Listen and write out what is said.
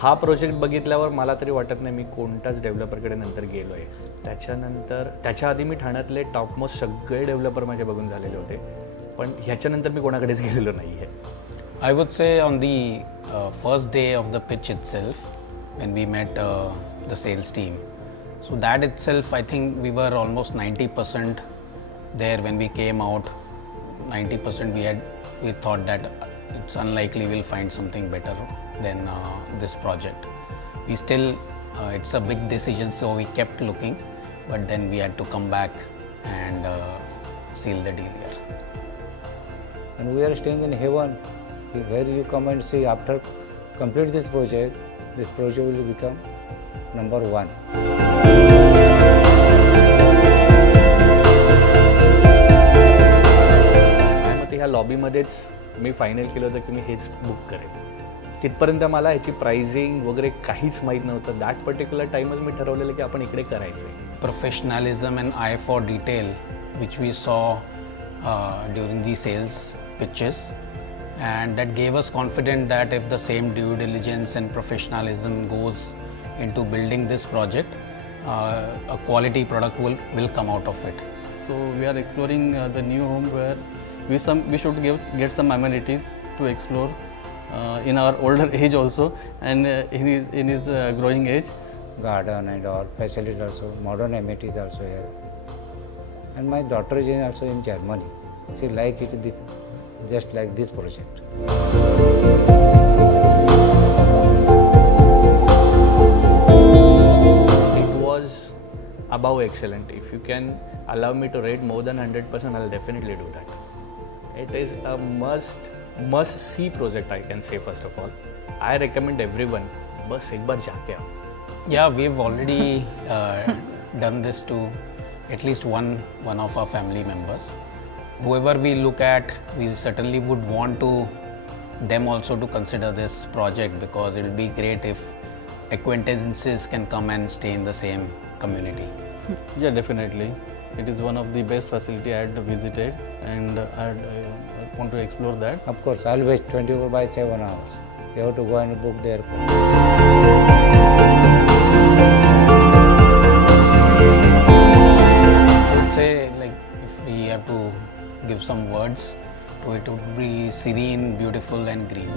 हा प्रोजेक्ट बघितल्यावर मला तरी वाटत नाही मी कोणत्याच डेव्हलपरकडे नंतर गेलो आहे. त्याच्यानंतर त्याच्या आधी मी ठाण्यातले टॉपमोस्ट सगळे डेव्हलपर माझे बघून झालेले होते, पण ह्याच्यानंतर मी कोणाकडेच गेलेलो नाही आहे. I would say on the first day of the pitch itself, when we met the sales team, so that itself I think we were almost 90% there. When we came out, 90% we thought that it's unlikely we'll find something better than this project. We still it's a big decision, so we kept looking, but then we had to come back and seal the deal here. And we are staying in heaven, where you come and see after complete this project will become number one. मग ह्या लॉबीमध्येच मी final केलं होतं की मी हेच book करेन. तिथपर्यंत मला ह्याची pricing वगैरे काहीच माहीत नव्हतं. दॅट पर्टिक्युलर टाईमच मी ठरवलेलं की आपण इकडे करायचं आहे. Professionalism and eye for detail, which we saw during the sales pitches, and that gave us confidence that if the same due diligence and professionalism goes into building this project, a quality product will come out of it. So we are exploring the new home where we should get some amenities to explore in our older age also, and in his growing age. Garden and all facilities also, modern amenities also here. And my daughter is also in Germany. She like it just like this project. It was above excellent. If you can allow me to rate more than 100%, I'll definitely do that. It is a must see project, I can say. First of all, I recommend everyone, बस एक बार जाके आओ. Yeah, we've already done this to at least one of our family members. Whoever we look at, we certainly would want them also to consider this project, because it will be great if acquaintances can come and stay in the same community. Yeah, definitely. It is one of the best facility I had visited, and I want to explore that. Of course, always 24/7 hours. You have to go and book there. I would say, like, if we have to give some words to it, would be serene, beautiful and green.